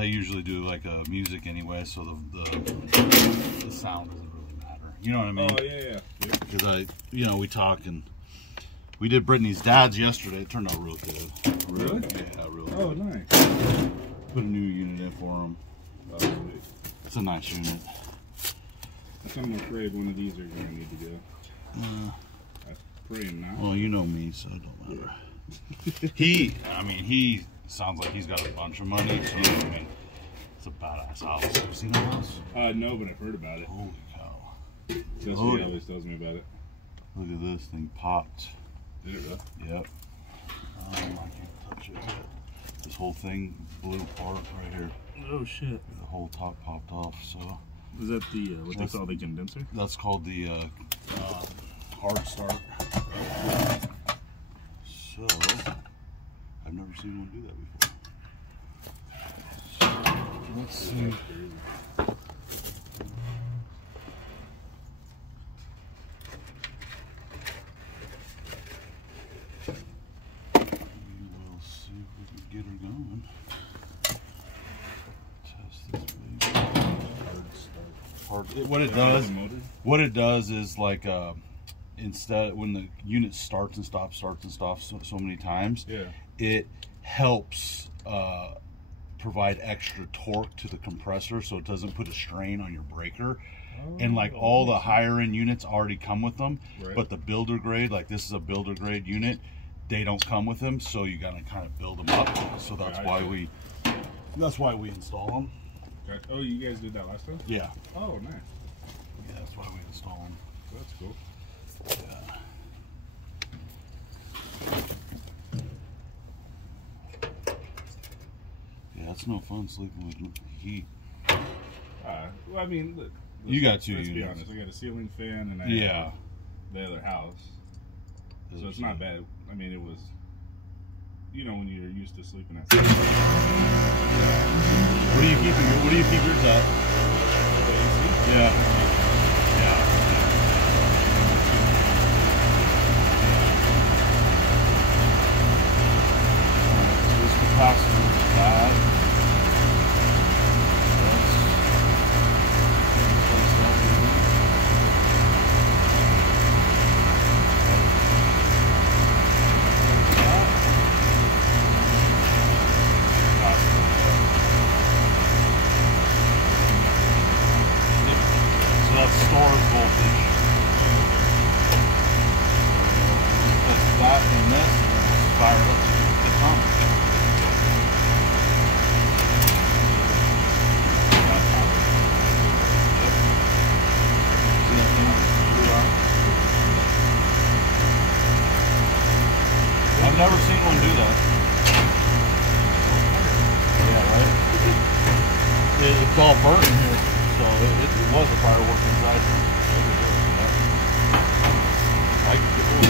I usually do like a music anyway, so the sound doesn't really matter. You know what I mean? Oh yeah. Because we talk and we did Brittany's dad's yesterday. It turned out real good. Really? Yeah, really. Oh, good. nice. Put a new unit in for him. Oh, sweet. It's a nice unit. I'm afraid one of these are gonna need to go. I pray not. Well, you know me, so it don't matter. Yeah. He sounds like he's got a bunch of money, so I mean, it's a badass house. Have you seen the house? No, but I've heard about it. Holy cow. That's what he always tells me about it. Look at this thing popped. Did it really? Yep. I can't touch it yet. This whole thing blew apart right here. Oh shit. The whole top popped off, so. Is that the, what they call the condenser? That's called the hard start. So, I've never seen one do that before. So, let's see. We'll see if we can get her going. Test this baby. What it does is like instead when the unit starts and stops so many times, it helps provide extra torque to the compressor so it doesn't put a strain on your breaker. And like all the higher end units already come with them, but the builder grade, like this is a builder grade unit, they don't come with them, so you gotta kind of build them up. So that's why we install them. Oh, you guys did that last time? Yeah. Oh, nice. Yeah, that's why we install them. That's cool. Yeah. Yeah, it's no fun sleeping with heat. Well, I mean, look, you got two units. Let's be honest. I got a ceiling fan and I have the other house. So it's not bad. I mean, it was, when you're used to sleeping outside. What do you keep yours at? Yeah. Yeah. So this capacitor is bad. Storage voltage. That's that and this, and it'll fire up to the pump. I've never seen one do that. Yeah, right? It's all burnt in here. So it was a firework inside there. I could get one.